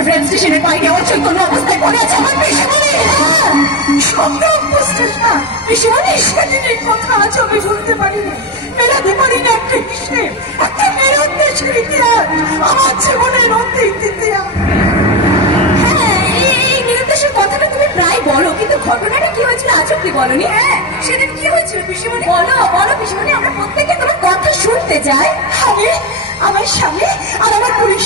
Rail স্টেশনের বাইরে অচৈতন্য অবস্থায় পড়ে আছে, আমার পিসিমণি! সন্দেহ বুঝছিস না পিসিমণি সেদিনের কথা আজ আমি ভুলতে পারিনি মেলাতে পারি না একটা হিসেব একটা নিরন্দেশের ইতিহাস আমার জীবনের ইতিহাস হ্যাঁ এই এই নিরুদ্দেশের কথাটা তুমি প্রায় বলো, কিন্তু ঘটনাটা কি হয়েছিল আজও কি বলনি? হ্যাঁ সেদিন কি হয়েছিল পিসিমণি? বলো বলো পিসিমণি, আমরা প্রত্যেকে তোমার কথা শুনতে যাই আমি, আমার স্বামী আর আমার পুলিশ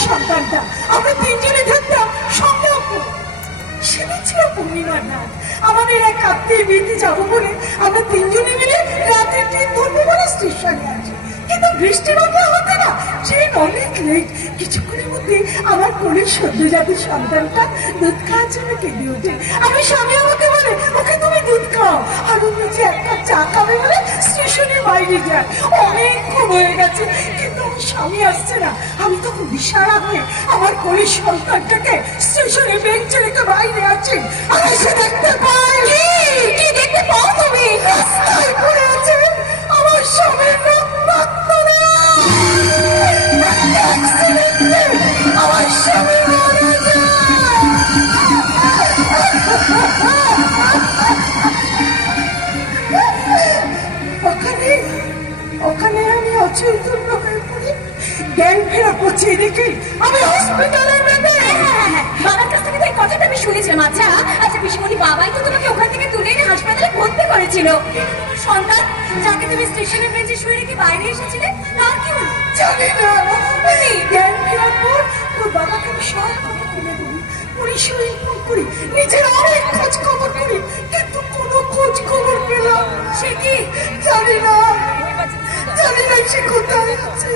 বিয়েতে যাব বলে আমরা তিনজনে মিলে রাতের ট্রেন ধরবো বলে স্টেশনে আছি। কিন্তু বৃষ্টি বাংলা হতে না ট্রেন অনেক লেট কিছুক্ষণের মধ্যে আমার কোলের সদ্যজাত সন্তানটা দুধ খাওয়ার জন্য কেঁদে ওঠে। আমি স্বামী আমাকে বলে, ওকে তুমি দুধ খাও। আর ও নিচে এক কাপ চা খাবে বলে স্টেশনের বাইরে যায়। অনেকক্ষণ হয়ে গেছে, কিন্তু আমার স্বামী আসছে না। আমি তখন দিশারা হয়ে আমার কোলের সন্তানটাকে স্টেশনে বেঞ্চে রেখে বাইরে আছি। আর এসে দেখতে পাই জ্ঞান ফেরা পচিয়ে দেখে আমি হসপিটালে বাবার কাছ থেকে তো কথাটা আমি শুনেছিলাম। আচ্ছা আচ্ছা পিসিমণি বাবাই তো তোমাকে ওখান থেকে তুলে এনে হাসপাতালে ভর্তি করেছিল। সন্তান যাকে তুমি স্টেশনের বেঞ্চে শুয়ে রেখে বাইরে এসেছিলে? তার কি হলো? জানি না। জ্ঞান ফেরার পর তোর বাবাকে আমি সব কথা ইনফর্ম করি। নিজের অনেক খোঁজ খবর করি। কিন্তু কোনো খোঁজ খবর পেলাম সে কি? জানি না। জানি না সে কোথায় আছে।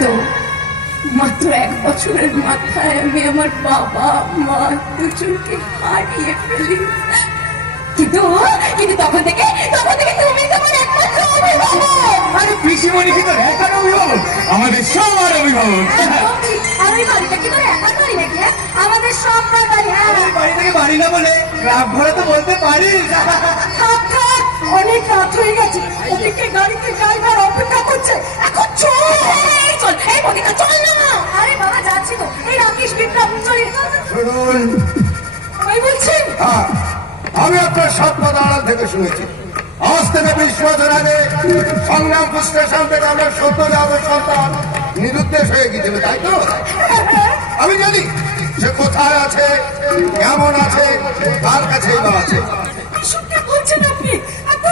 তো মাত্র এক বছরের মাথায় আমি আমার বাবা, মা দুজনকে হারিয়ে ফেলি। কিন্তু কিন্তু তখন থেকে তখন থেকে তুমি তোমার একমাত্র পিসিমণি কি তোর একার অভিভাবক আমাদের সবার অভিভাবক। আর ওই বাড়িটা কি তোর একার বাড়ি নাকি হ্যাঁ? আমাদের সবার বাড়ি হ্যাঁ? বাড়ি থেকে বাড়ি না বলে রাত ভরে তো বলতে পারিস। থাক থাক অনেক রাত হয়ে গেছে। ওদিকে গাড়িতে ড্রাইভার অপেক্ষা করছে। এখন চল চল এই মনিকা চল না। আরে বাবা যাচ্ছি তো। এই রাকেশ বিক্রম চল চল, চল। শুনুন আমি হ্যাঁ আপনার সব কথা আড়াল থেকে শুনেছি। আজ থেকে বিশ বছর আগে সংগ্রামপুর স্টেশন থেকে আমরা সত্য যাদের সন্তান। নিরুদ্দেশ হয়ে গিয়েছিল তাই তো? আমি জানি সে কোথায় আছে কেমন আছে কার কাছে বা আছে। আপনি? আপনি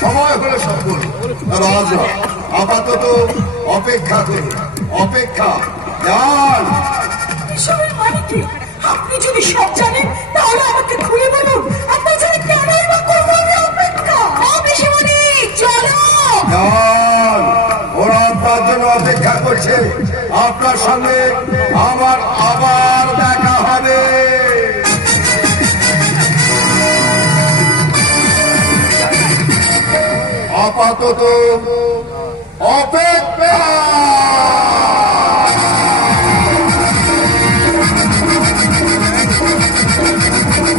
সময় হলে সব তবে আজ আপাতত অপেক্ষা অপেক্ষা মানে কি? আপনি যদি সব জানেন তাহলে আমাকে খুলে বলুন। করছে আপনার সঙ্গে আমার আবার দেখা হবে। আপাতত অপেক্ষা।